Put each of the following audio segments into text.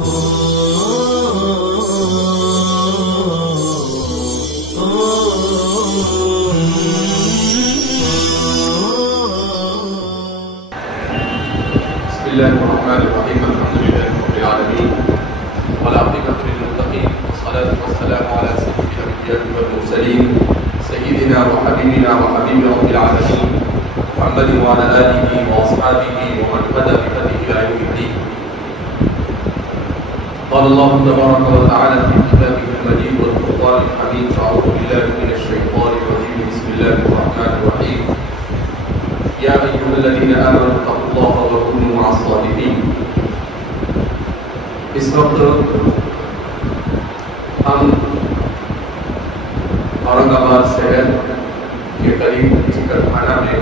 بسم الله الرحمن الرحيم. الحمد لله رب العالمين والعاقبة للمتقين والصلاة والسلام على سيد الأنبياء والمرسلين سيدنا وحبيبنا وحبيب رب العالمين محمد وعلى آله وأصحابه ومن هدى بهديه إلى يوم الدين. قال الله تبارك وتعالى في كتابه المجيد والقرآن الحميد: أعوذ بالله من الشيطان الرجيم. بسم الله الرحمن الرحيم. يا أيها الذين آمنوا اتقوا الله وكونوا مع الصادقين. اس وقت ہم اورنگ آباد شہر کے قریب چکر خانہ میں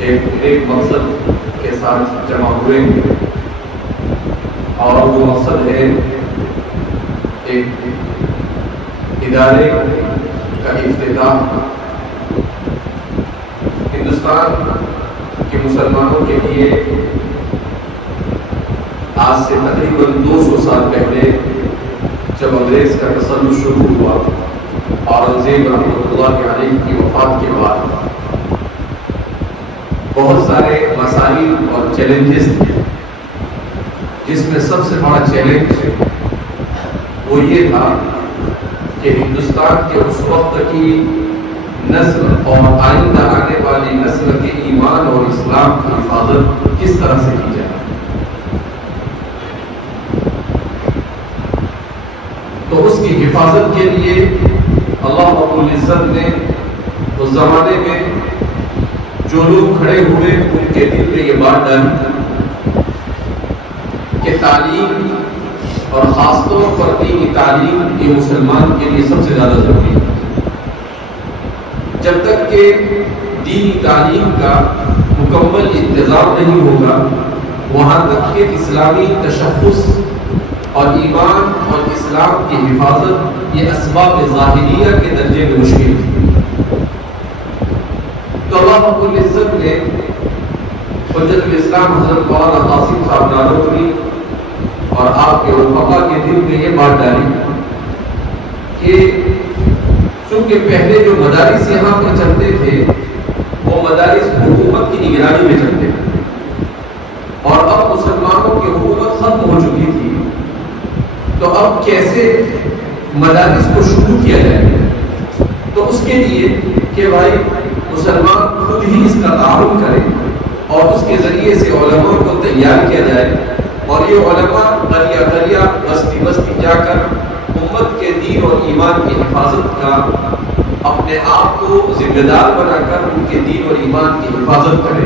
ایک مقصد کے ساتھ جمع ہوئے اور وہ مقصد ہے ایک ادارے کا افتتاح ہندوستان کے مسلمانوں کے لیے آج سے تقریباً 200 سال پہلے جب انگریز کا تسلط شروع ہوا، اورنگزیب رحمۃ اللہ علیہ کی وفات کے بعد بہت سارے مسائل اور چیلنجز تھے، جس میں سب سے بڑا چیلنج وہ یہ تھا کہ ہندوستان کے اس وقت کی نسل اور آئندہ آنے والی نسل کے ایمان اور اسلام کی حفاظت کس طرح سے کی جائے۔ تو اس کی حفاظت کے لیے اللہ رب العزت نے اس زمانے میں جو لوگ کھڑے ہوئے ان کے دل میں یہ بات ڈالی کہ تعلیم اور خاص طور پر دینی تعلیم یہ مسلمان کے لیے سب سے زیادہ ضروری ہے۔ جب تک کہ دینی تعلیم کا مکمل انتظام نہیں ہوگا، وہاں تک کہ اسلامی تشخص اور ایمان اور اسلام کی حفاظت یہ اسباب ظاہریہ کے درجے میں مشکل ہے۔ تو اللہ رب العزت نے حجت الاسلام حضرت مولانا قاسم صاحب نانوتوی اور آپ کے رفقا کے دل میں یہ بات ڈالی کہ چونکہ پہلے جو مدارس یہاں پر چلتے تھے وہ مدارس حکومت کی نگرانی میں چلتے تھے، اور اب مسلمانوں کی حکومت ختم ہو چکی تھی، تو اب کیسے مدارس کو شروع کیا جائے؟ تو اس کے لیے کہ بھائی مسلمان خود ہی اس کا تعاون کرے اور اس کے ذریعے سے علماء کو تیار کیا جائے، اور یہ علماء قریہ قریہ بستی بستی جا کر امت کے دین اور ایمان کی حفاظت کا اپنے آپ کو ذمہ دار بنا کر ان کے دین اور ایمان کی حفاظت کرے۔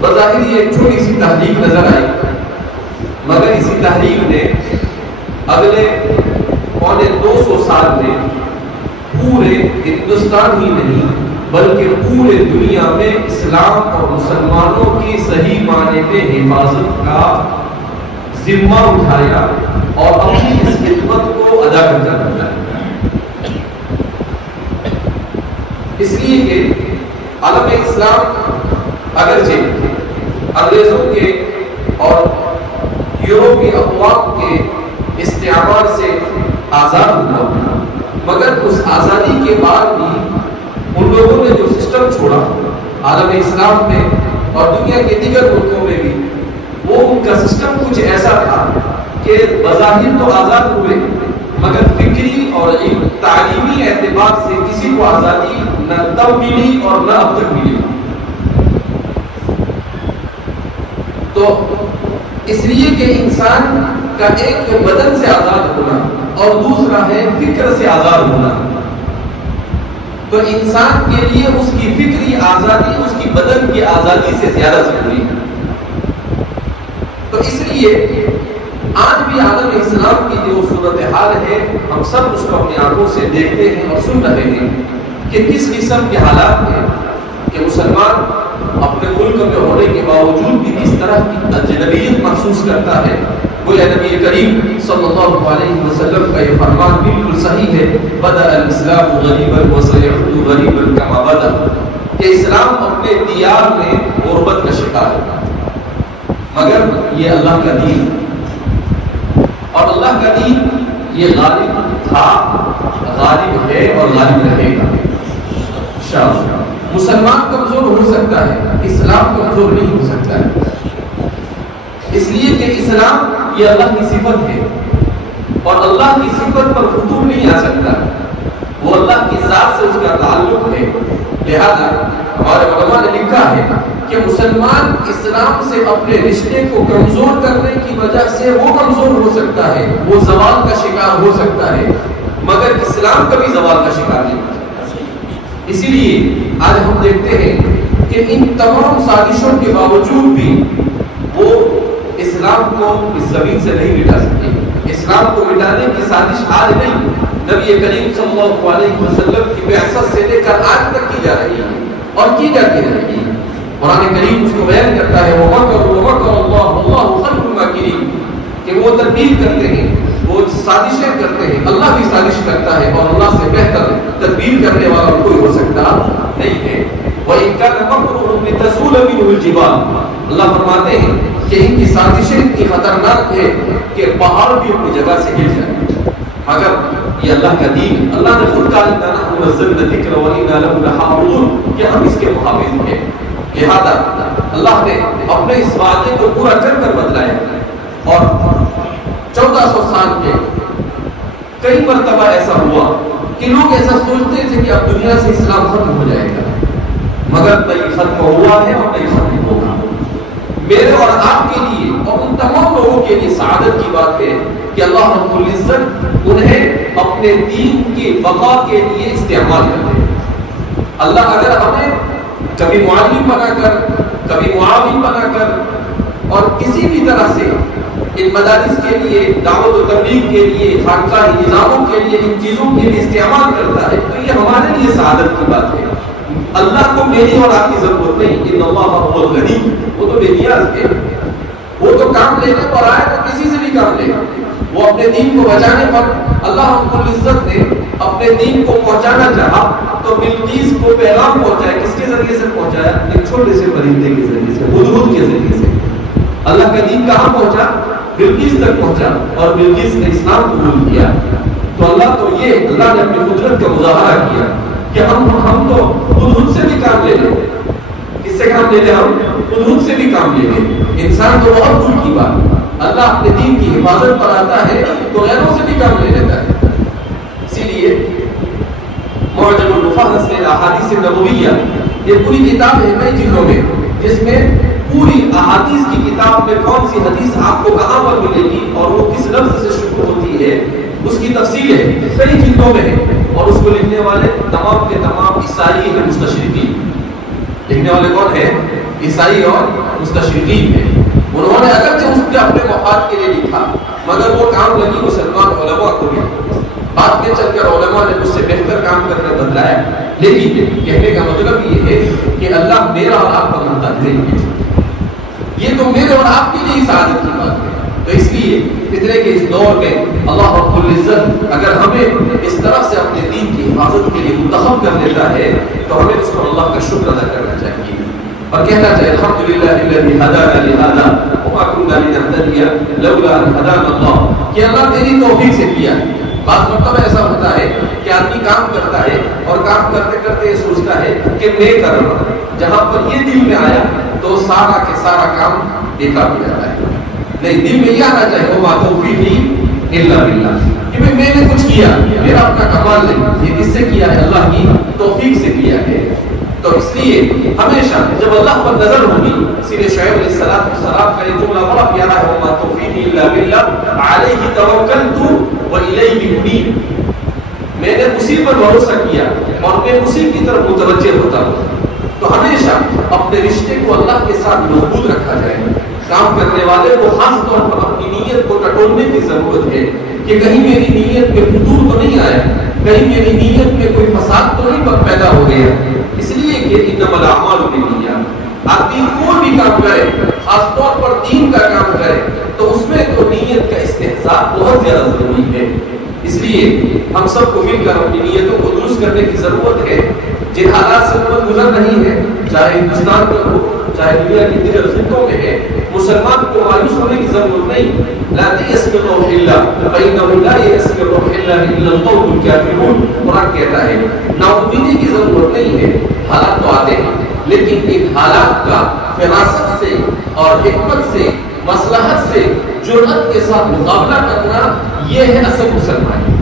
بظاہر یہ ایک چھوٹی سی تحریک نظر آئی، مگر اسی تحریک نے اگلے 250 سال میں پورے ہندوستان ہی نہیں بلکہ پورے دنیا میں اسلام اور مسلمانوں کی صحیح معنی میں حفاظت کا ذمہ اٹھایا اور اپنی اس خدمت کو ادا کرتا رہتا ہے۔ اس لیے کہ عالم اسلام اگرچہ انگریزوں کے اور یورپی اقوام کے استعمار سے آزاد ہوا، مگر اس آزادی کے بعد بھی ان لوگوں نے جو سسٹم چھوڑا عالم اسلام میں اور دنیا کے دیگر ملکوں میں بھی، وہ ان کا سسٹم کچھ ایسا تھا کہ بظاہر تو آزاد ہوئے مگر فکری اور تعلیمی اعتبار سے کسی کو آزادی نہ تب ملی اور نہ اب تک ملی۔ تو اس لیے کہ انسان کا ایک بدن سے آزاد ہونا اور دوسرا ہے فکر سے آزاد ہونا، تو انسان کے لیے اس کی فکری آزادی اس کی بدن کی آزادی سے زیادہ ضروری ہے۔ تو اس لیے آج بھی عالم اسلام کی جو صورتحال ہے ہم سب اس کو اپنی آنکھوں سے دیکھتے ہیں اور سن رہے ہیں کہ کس قسم کے حالات ہیں کہ مسلمان اپنے ملک میں ہونے کے باوجود بھی اس طرح کی اجنبیت محسوس کرتا ہے۔ گویا نبی کریم صلی اللہ علیہ وسلم کا یہ فرمان بالکل صحیح ہے، بدأ الاسلام غریبا وسيعود غریبا كما بدأ، کہ اسلام اپنے دیار میں غربت کا شکار ہوگا، مگر یہ اللہ کا دین، اور اللہ کا دین یہ غالب تھا، غالب ہے اور غالب رہے گا انشاءاللہ۔ مسلمان کمزور ہو سکتا ہے، اسلام کمزور نہیں ہو سکتا ہے، اس لیے کہ اسلام یہ اللہ کی صفت ہے، اور اللہ کی صفت پر فتور نہیں آ سکتا، وہ اللہ کی ذات سے اس کا تعلق ہے۔ لہذا ہمارے علماء نے لکھا ہے کہ مسلمان اسلام سے اپنے رشتے کو کمزور کرنے کی وجہ سے وہ کمزور ہو سکتا ہے، وہ زوال کا شکار ہو سکتا ہے، مگر اسلام کبھی زوال کا شکار نہیں ہو سکتا۔ اسی لیے آج ہم دیکھتے ہیں کہ ان تمام سازشوں کے باوجود بھی وہ اسلام کو اس زمین سے نہیں مٹا سکتے۔ اسلام کو مٹانے کی سازش آج نہیں، نبی کریم صلی اللہ علیہ وسلم کی بعثت سے لے کر آج تک کی جا رہی ہے اور کی جاتی رہے گی۔ قرآن کریم اس کو بیان کرتا ہے وَمَكَرُوا وَاللَّهُ خَيْرُ الْمَاكِرِينَ، کہ وہ تدبیر کرتے ہیں، وہ سازشیں کرتے ہیں، اللہ بھی سازش کرتا ہے، اور اللہ سے بہتر تدبیر کرنے والا کوئی ہو سکتا نہیں ہے۔ وَإِن كَانَ مَكْرُهُمْ لِتَزُولَ مِنْهُ الْجِبَالُ، اللہ فرماتے ہیں کہ ان کی سازشیں اتنی خطرناک ہے کہ پہاڑ بھی اپنی جگہ سے گر جائیں، مگر یہ اللہ کا دین، اللہ نے خود کہا نحن نزلنا الذکر وإنا له لحافظون، کہ ہم اس کے محافظ ہیں۔ لہذا اللہ نے اپنے اس وعدے کو پورا کر کر بتلایا، اور 1400 سال کے کئی مرتبہ ایسا ہوا کہ لوگ ایسا سوچتے تھے کہ اب دنیا سے اسلام ختم ہو جائے گا، مگر نہیں ختم ہوا ہے اور نہیں ختم ہوگا۔ میرے اور آپ کے لیے اور ان تمام لوگوں کے لیے سعادت کی بات ہے کہ اللہ رب العزت انہیں اپنے دین کی بقا کے لیے استعمال کرتے ہیں۔ اللہ اگر ہمیں کبھی معلم بنا کر، کبھی معاون بنا کر، اور کسی بھی طرح سے ان مدارس کے لیے، دعوت و تبلیغ کے لیے، خانقاہی نظاموں کے لیے، ان چیزوں کے لیے استعمال کرتا ہے تو یہ ہمارے لیے سعادت کی بات ہے۔ اللہ کو میری اور آپ کی ضرورت نہیں، ان اللہ هو الغنی، وہ تو بے نیاز ہے، وہ تو کام لینے پر آئے تو کسی سے بھی کام لے گا، وہ اپنے دین کو بچانے پر اللہ رب العزت نے اپنے دین کو پہنچانا چاہا تو بلقیس کو پیغام پہنچایا، کس کے ذریعے سے پہنچایا؟ ایک چھوٹے سے پرندے کے ذریعے سے، ہدہد کے ذریعے سے۔ اللہ کا دین کہاں پہنچا؟ بلقیس تک پہنچا، اور بلقیس نے اسلام قبول کیا۔ تو اللہ نے اپنی قدرت کا مظاہرہ کیا کہ ہم تو ہدہد سے بھی کام لے لیں۔ کس سے کام لے لیں؟ ہم ہدہد سے بھی کام لے لیں۔ انسان تو بہت دور کی بات، اللہ اپنے دین کی حفاظت پر آتا ہے تو غیروں سے بھی کام لے لیتا ہے۔ اسی لیے معجم المفہرس میں احادیث نبویہ، یہ پوری کتاب ہے کئی جلدوں میں، جس میں پوری احادیث کی کتاب میں کون سی حدیث آپ کو کہاں پر ملے گی اور وہ کس لفظ سے شروع ہوتی ہے، اس کی تفصیل ہے، کئی جلدوں میں ہے، اور اس کو لکھنے والے تمام کے تمام عیسائی ہیں، مستشرقین۔ لکھنے والے کون ہیں؟ عیسائی اور مستشرقین ہیں۔ انہوں نے اگرچہ اس کے اپنے مفاد کے لیے لکھا، مگر وہ کام لگی مسلمان علماء کو بھی، بعد میں چل کر علماء نے اس سے بہتر کام کرنے بدلایا۔ لیکن کہنے کا مطلب یہ ہے کہ اللہ میرا اور آپ کا محتاج نہیں ہے، یہ تو میرے اور آپ کے لیے سعادت کی بات ہے۔ تو اس لیے فتنے کے اس دور میں اللہ رب العزت اگر ہمیں اس طرح سے اپنے دین کی حفاظت کے لیے منتخب کر دیتا ہے تو ہمیں اس کو اللہ کا شکر ادا کرنا چاہیے اور کہنا چاہیے الحمدللہ الذی ہدانا لہذا وما كنا لنهتدی لولا ان هدانا اللہ، کہ اللہ تیری توفیق سے کیا۔ بعض مرتبہ ایسا ہوتا ہے کہ آدمی کام کرتا ہے اور کام کرتے کرتے یہ سوچتا ہے کہ میں کر رہا ہوں، جہاں پر یہ دل میں آیا تو سارا کے سارا کام بیکار ہو جاتا ہے۔ نہیں، دل میں یہ آنا چاہیے وما توفیقی الا باللہ، کہ میں نے کچھ کیا، میرا اپنا کمال نہیں، یہ کس سے کیا ہے؟ اللہ کی توفیق سے کیا ہے۔ تو اس لیے ہمیشہ جب اللہ پر نظر ہوگی، اسی لیے شعیب علیہ السلام کا یہ جملہ بڑا پیارا ہے وما توفیقی الا باللہ علیہ توکلت والیہ انیب، میں نے اسی پر بھروسہ کیا اور میں اسی کی طرف متوجہ ہوتا ہوں۔ تو ہمیشہ اپنے رشتے کو اللہ کے ساتھ مضبوط رکھا جائے۔ کام کرنے والے کو خاص طور پر اپنی نیت کو ٹٹولنے کی ضرورت ہے کہ کہیں میری نیت میں فطور تو نہیں آیا، کہیں میری نیت میں کوئی فساد تو نہیں پیدا ہو گیا۔ اس لیے کہ انما الاعمال بالنیات، آدمی کوئی بھی کام کرے، خاص طور پر دین کا کام کرے، تو اس میں تو نیت کا استحضار بہت زیادہ ضروری ہے۔ اس لیے ہم سب کو مل کر اپنی نیتوں کو درست کرنے کی ضرورت ہے۔ جن حالات سے امت گزر رہی ہے، چاہے ہندوستان میں ہو چاہے دنیا کی دیگر خطوں میں ہے، مسلمان کو مایوس ہونے کی ضرورت نہیں. لا تیأس من روح اللہ فإنه لا يأس من روح اللہ الا القوم الكافرون. قرآن کہتا ہے ناامیدی کی ضرورت نہیں ہے. حالات تو آتے ہیں لیکن ان حالات کا فراست سے اور حکمت سے مصلحت سے جرأت کے ساتھ مقابلہ کرنا یہ ہے اصل مسلمانی.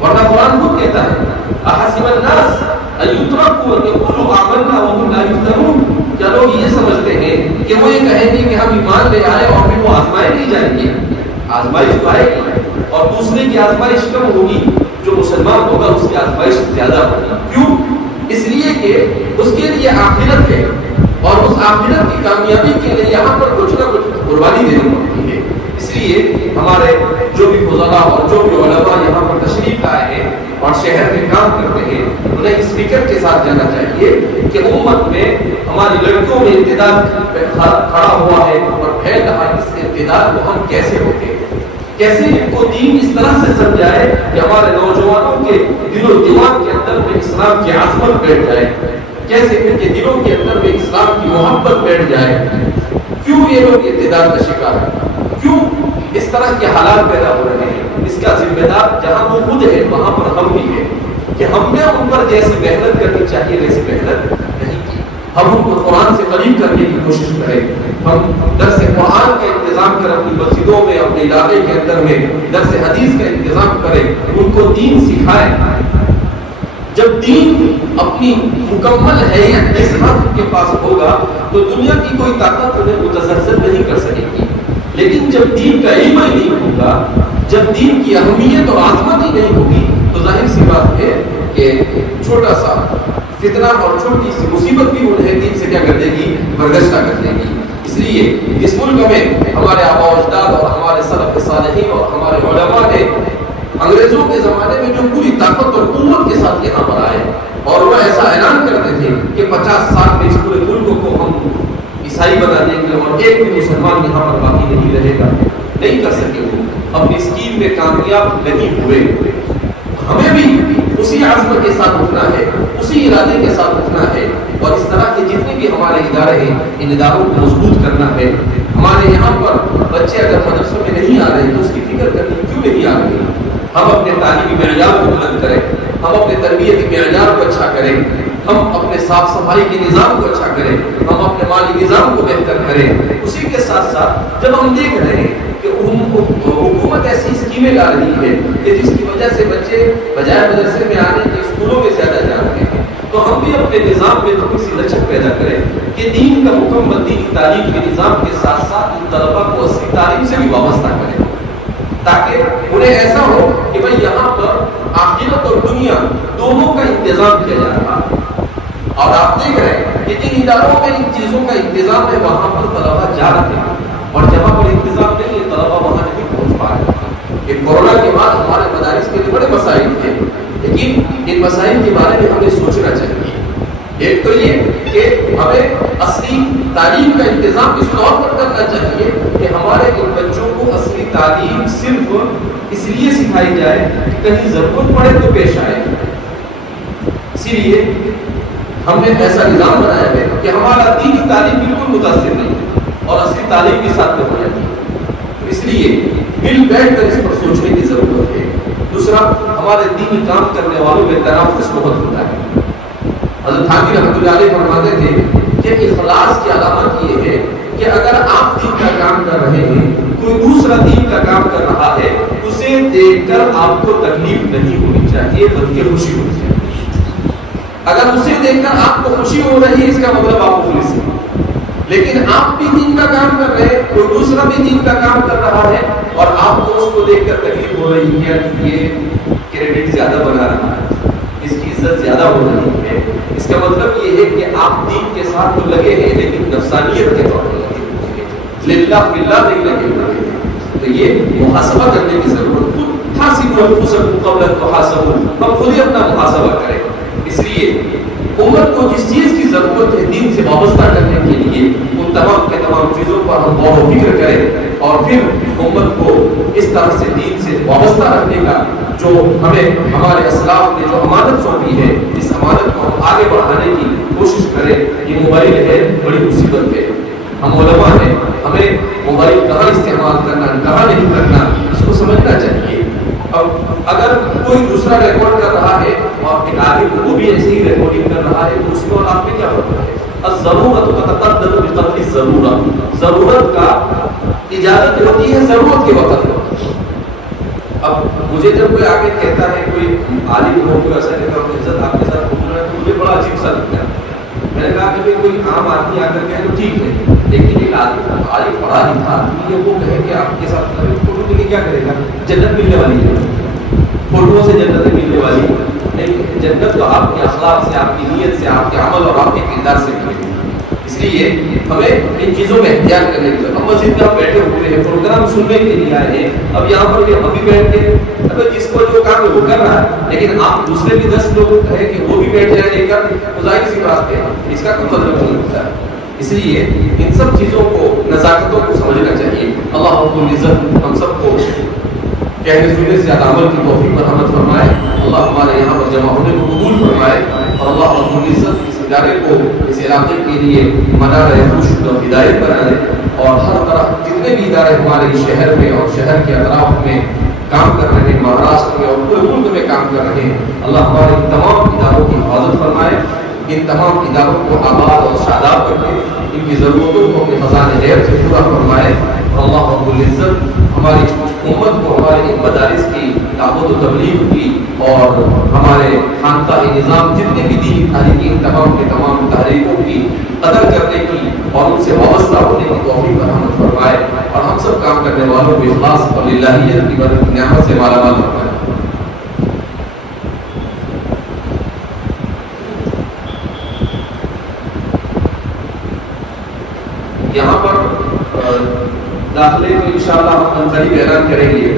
ورنہ قرآن خود کہتا ہے احسب الناس ان یترکوا ان یقولوا آمنا وهم لا یفتنون. کیا لوگ یہ سمجھتے ہیں کہ وہ یہ کہیں گے کہ ہم ایمان لے آئے اور پھر وہ آزمائے نہیں جائیں گے؟ آزمائش آئے گی اور دوسرے کی آزمائش کم ہوگی. جو مسلمان ہوگا اس کی آزمائش زیادہ ہوگی. کیوں؟ اس لیے کہ اس کے لیے آخرت ہے اور اس آخرت کی کامیابی کے لیے یہاں پر کچھ نہ کچھ قربانی دینی پڑتی ہے. اس لیے ہمارے جو بھی فضلاء اور جو بھی علماء یہاں پر تشریف لائے ہیں اور شہر میں کام کرتے ہیں انہیں اس فکر کے ساتھ جانا چاہیے کہ امت میں ہماری لڑکیوں میں اعتدال کھڑا ہوا ہے اور پھیل رہا ہے. اس اعتدال کو ہم کیسے روکیں؟ کیسے ان کو دین اس طرح سے سمجھائے کہ ہمارے نوجوانوں کے دل و دماغ کے اندر میں اسلام کی عظمت بیٹھ جائے؟ کیسے ان کے دلوں کے اندر میں اسلام کی محبت بیٹھ جائے؟ کیوں یہ لوگ اعتدال کا شکار ہیں؟ کیوں اس طرح کے حالات پیدا ہو رہے ہیں؟ اس کا ذمہ دار جہاں وہ خود ہے وہاں پر ہم بھی ہیں کہ ہم نے ان پر جیسی محنت کرنی چاہیے ویسی محنت نہیں کی. ہم ان کو قرآن سے قریب کرنے کی کوشش کریں. ہم درس قرآن کا انتظام کریں اپنی مسجدوں میں, اپنے علاقے کے اندر میں درس حدیث کا انتظام کریں, ان کو دین سکھائیں. جب دین اپنی مکمل حیثیت کے ساتھ ان کے پاس ہوگا تو دنیا کی کوئی طاقت انہیں متزلزل نہیں کر سکے گی. لیکن جب دین کا علم ہی نہیں ہوگا, جب دین کی اہمیت اور عظمت ہی نہیں ہوگی تو ظاہر سی بات ہے کہ چھوٹا سا فتنہ اور چھوٹی سی مصیبت بھی انہیں دین سے کیا کر دے گی؟ برگشتہ کر دے گی. اس لیے اس ملک میں ہمارے آباء و اجداد اور ہمارے سلف صالحین اور ہمارے علماء نے انگریزوں کے زمانے میں جو پوری طاقت اور قوت کے ساتھ یہاں پر آئے اور وہ ایسا اعلان کرتے تھے کہ 50 سال میں اس پورے ملک کو ہم عیسائی بنا دیں گے اور ایک بھی مسلمان یہاں پر باقی نہیں رہے گا. نہیں کر سکے. وہ اپنی اسکیم میں کامیاب نہیں ہوئے. ہمیں بھی اسی عزم کے ساتھ اٹھنا ہے, اسی ارادے کے ساتھ اٹھنا ہے اور اس طرح کے جتنے بھی ہمارے ادارے ہیں ان اداروں کو مضبوط کرنا ہے. ہمارے یہاں پر بچے اگر مدرسوں میں نہیں آ رہے تو اس کی فکر کرنی کیوں نہیں آ رہی. ہم اپنے تعلیمی معیار کو بلند کریں, ہم اپنے تربیتی معیار کو اچھا کریں, ہم اپنے صاف صفائی کے نظام کو اچھا کریں, ہم اپنے مالی نظام کو بہتر کریں. اسی کے ساتھ ساتھ جب ہم دیکھ رہے ہیں کہ حکومت ایسی اسکیمیں لا رہی ہے کہ جس کی وجہ سے بچے بجائے مدرسے میں آنے کے اسکولوں میں زیادہ جا رہے ہیں, تو ہم بھی اپنے نظام میں تھوڑی سی لچک پیدا کریں کہ دین کا مکمل دینی تعلیم کے نظام کے ساتھ ساتھ ان طلبا کو اصلی تعلیم سے بھی وابستہ کریں تاکہ انہیں ایسا ہو کہ بھائی یہاں پر آخرت اور دنیا دونوں کا انتظام کیا جا رہا ہے. اور آپ دیکھ رہے ہیں کہ جن اداروں میں ان چیزوں کا انتظام ہے وہاں پر طلبا جا رہے ہیں اور جہاں پر انتظام نہیں ہے طلبا وہاں نہیں پہنچ پا رہے ہیں. کہ کورونا کے بعد ہمارے مدارس کے لیے بڑے مسائل تھے لیکن ان مسائل کے بارے میں ہمیں سوچنا چاہیے. ایک تو یہ کہ ہمیں اصلی تعلیم کا انتظام اس طور پر کرنا چاہیے کہ ہمارے ان بچوں کو اصلی تعلیم صرف اس لیے سکھائی جائے کہ کہیں ضرورت پڑے تو پیش آئے. اسی لیے ہم نے ایسا نظام بنایا ہے کہ ہمارا دینی تعلیم بالکل متاثر نہیں ہے اور اصلی تعلیم کے ساتھ میں ہو جاتی ہے. اس لیے مل بیٹھ کر اس پر سوچنے کی ضرورت ہے. دوسرا, ہمارے دینی کام کرنے والوں میں تنافس بہت ہوتا ہے. حضرت تھانوی رحمۃ اللہ علیہ فرماتے تھے کہ اخلاص کی علامت یہ ہے کہ اگر آپ دین کا کام کر رہے ہیں, کوئی دوسرا دین کا کام کر رہا ہے, اسے دیکھ کر آپ کو تکلیف نہیں ہونی چاہیے بلکہ خوشی ہونی چاہیے. اگر اسے دیکھ کر آپ کو خوشی ہو رہی ہے اس کا مطلب آپ کو مخلص ہیں. لیکن آپ بھی دین کا کام کر رہے ہیں, کوئی دوسرا بھی دین کا کام کر رہا ہے اور آپ کو اس کو دیکھ کر تکلیف ہو رہی ہے کہ یہ کریڈٹ زیادہ بنا رہا ہے, اس کی عزت زیادہ ہو رہی ہے, اس کا مطلب یہ ہے کہ آپ دین کے ساتھ تو لگے ہیں لیکن نفسانیت کے طور پر لگے ہیں, للہ باللہ نہیں لگے ہوئے. تو یہ محاسبہ کرنے کی ضرورت ہے. حاسبوا انفسکم قبل ان تحاسبوا, ہم خود ہی اپنا محاسبہ کریں. اس لیے امت کو جس چیز کی ضرورت ہے دین سے وابستہ کرنے کے لیے ان تمام کے تمام چیزوں پر ہم غور و فکر کریں اور پھر امت کو اس طرح سے دین سے وابستہ رکھنے کا جو ہمیں ہمارے اسلاف نے جو امانت سونپی ہے اس امانت کو ہم آگے بڑھانے کی کوشش کریں. یہ موبائل ہے بڑی مصیبت ہے. ہم علماء ہیں, ہمیں دوسرا ریکارڈ کر رہا ہے اور ایک عالم وہ بھی ایسے ہی ریکارڈنگ کر رہا ہے تو اس میں اور آپ میں کیا فرق ہے؟ الضرورت تتقدم بقدر الضرورت، ضرورت کا اجازت ہوتی ہے ضرورت کے وقت۔ اب مجھے جب کوئی آگے کہتا ہے، کوئی عالم ہو، کوئی ایسا کہتا ہے عزت آپ کے ساتھ گزرا ہے تو مجھے بڑا عجیب سا لگتا ہے۔ میں نے کہا کہ کوئی عام آدمی آ کر کہے تو ٹھیک ہے، لیکن ایک عالم پڑھا لکھا آدمی ہے وہ کہے کہ آپ کے ساتھ فوٹو کے لیے کیا کرے گا؟ جنت ملنے والی ہے، فوٹو سے جنت ملنے والی نہیں، جنت تو آپ کے اخلاق سے، آپ کی نیت سے، آپ کے عمل اور آپ کے کردار سے ملے گی۔ اس لیے ہمیں ان چیزوں میں احتیاط کرنے کی ضرورت۔ اب مسجد میں آپ بیٹھے ہوئے ہیں، پروگرام سننے کے لیے آئے ہیں، اب یہاں پر ابھی بیٹھ کے اب جس کو جو کام ہے وہ کر رہا ہے، لیکن آپ دوسرے بھی 10 لوگوں کو کہیں کہ وہ بھی بیٹھ جائیں لے کر، تو ظاہر سی بات ہے اس کا کوئی مطلب نہیں ہوتا ہے۔ اس لیے ان سب چیزوں کو، نزاکتوں کو سمجھنا چاہیے۔ اللہ رب العزت ہم سب کو کہنے سننے سے زیادہ عمل کی توفیق مرحمت فرمائے۔ اللہ ہمارے یہاں پر جمع ہونے کو قبول فرمائے، اور اللہ رب العزت اس ادارے کو، اس علاقے کے لیے مدار رشد و ہدایت بنا دے، اور ہر طرح جتنے بھی ادارے ہمارے شہر میں اور شہر کے اطراف میں کام کر رہے ہیں، مہاراشٹر میں اور پورے ملک میں کام کر رہے ہیں، اللہ ہمارے ان تمام اداروں کی حفاظت فرمائے، ان تمام اداروں کو آباد اور شاداب کر کے ان کی ضرورتوں کو اپنے خزانہ غیب سے پورا فرمائے، اور اللہ رب العزت ہماری امت کو ہمارے ان مدارس کی دعوت و تبلیغ کی اور ہمارے خانقاہ نظام جتنے بھی دینی تحریکیں تمام کے تمام تحریکوں کی قدر کرنے کی اور ان سے وابستہ ہونے کی توفیق مرحمت فرمائے، اور ہم سب کام کرنے والوں کو اخلاص اور للہیت کی مدد کی نعمت سے مالا مال فرمائے۔ یہاں پر داخلے میں انشاءاللہ ہم قریب اعلان کریں گے۔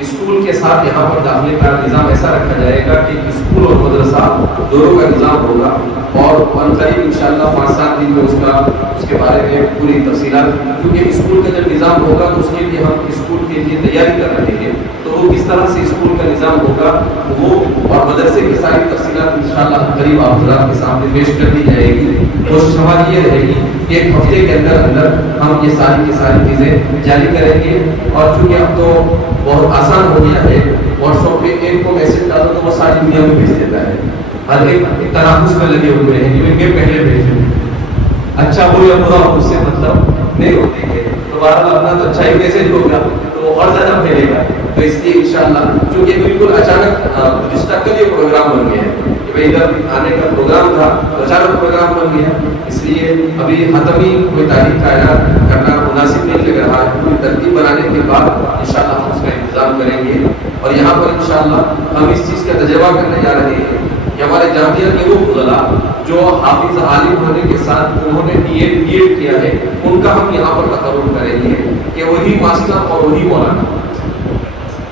اسکول کے ساتھ یہاں پر داخلے کا نظام ایسا رکھا جائے گا کہ اسکول اور مدرسہ دونوں کا نظام ہوگا، اور قریب انشاءاللہ 5-7 دن میں اس کے بارے میں پوری تفصیلات، کیونکہ اسکول کا جب نظام ہوگا تو اس کے لیے ہم اسکول کے لیے تیاری کر رہے ہیں، تو وہ کس طرح سے اسکول کا نظام ہوگا وہ اور مدرسے کی ساری تفصیلات انشاءاللہ قریب آپ حضرات کے سامنے پیش کر دی جائے گی۔ کوشش ہماری یہ رہے گی کہ ایک ہفتے کے اندر ہم یہ ساری کی ساری چیزیں جاری کریں گے، اور چونکہ اب تو بہت آسان ہو گیا ہے، واٹس ایپ پہ ایک کو میسج ڈالو تو وہ ساری دنیا میں بھیج دیتا ہے، ہر ایک تنافس میں لگے ہوئے ہیں کہ میں پہلے بھیجوں، اچھا ہو یا برا ہو اس سے مطلب نہیں ہوتی ہے، تو بہرحال اپنا تو اچھا ہی میسج ہوگا تو اور زیادہ پھیلے گا، تو اس لیے انشاءاللہ چونکہ بالکل اچانک جس تک کا یہ پروگرام بن گیا ہے کہ بھائی ادھر آنے کا پروگرام تھا تو اچانک پروگرام بن گیا، اس لیے ابھی حتمی کوئی تاریخ کا اعلان کرنا مناسب نہیں لگ رہا ہے، پوری ترتیب بنانے کے بعد انشاءاللہ ہم اس کا انتظام کریں گے، اور یہاں پر انشاءاللہ ہم اس چیز کا تجربہ کرنے جا رہے ہیں کہ ہمارے جامعہ کے وہ فضلاء جو حافظ عالم ہونے کے ساتھ انہوں نے بی ایڈ کیا ہے، ان کا ہم یہاں پر تقرر کریں گے کہ وہی ماسٹر اور وہی مولانا،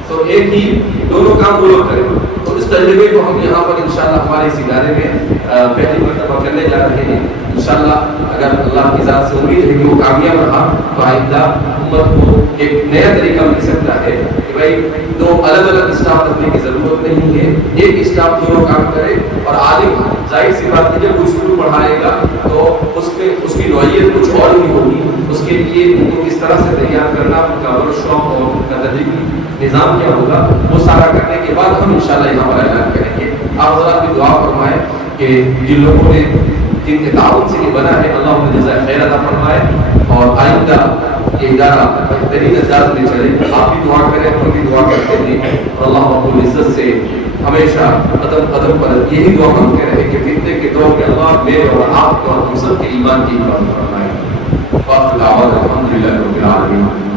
تو ایک ہی دونوں کام وہ لوگ کریں، تو اس تجربے کو ہم یہاں پر انشاءاللہ ہمارے اس ادارے میں پہلی مرتبہ کرنے جا رہے ہیں۔ انشاءاللہ اگر اللہ کی ذات سے امید ہے کہ وہ کامیاب رہا تو آئندہ امت کو ایک نیا طریقہ مل سکتا ہے کہ بھائی دو الگ الگ اسٹاف رکھنے کی ضرورت نہیں ہے، ایک اسٹاف دونوں کام کرے، اور عالم ظاہر سی بات ہے جب وہ اسکول پڑھائے گا تو اس کی نوعیت کچھ اور نہیں ہوگی، اس کے لیے ان کو کس طرح سے تیار کرنا، ان کا ورک شاپ اور ان کا تدریبی نظام کیا ہوگا، وہ سارا کرنے کے بعد ہم انشاءاللہ یہاں پر اعلان کریں گے۔ آپ حضرات بھی دعا فرمائیں کہ جن لوگوں نے جن کے تعاون سے یہ بنا ہے اللہ انہیں جزائے خیر عطا فرمائے، اور آئندہ یہ ادارہ بہترین انداز میں چلے۔ آپ بھی دعا کریں، ہم بھی دعا کرتے ہیں، اور اللہ رب العزت سے ہمیشہ قدم قدم پر یہی دعا مانگتے رہے کہ فتنے کے دور میں اللہ میرے اور آپ کو اور ہم سب کے ایمان کی حفاظت فرمائے۔ الحمد للہ رب العالمین۔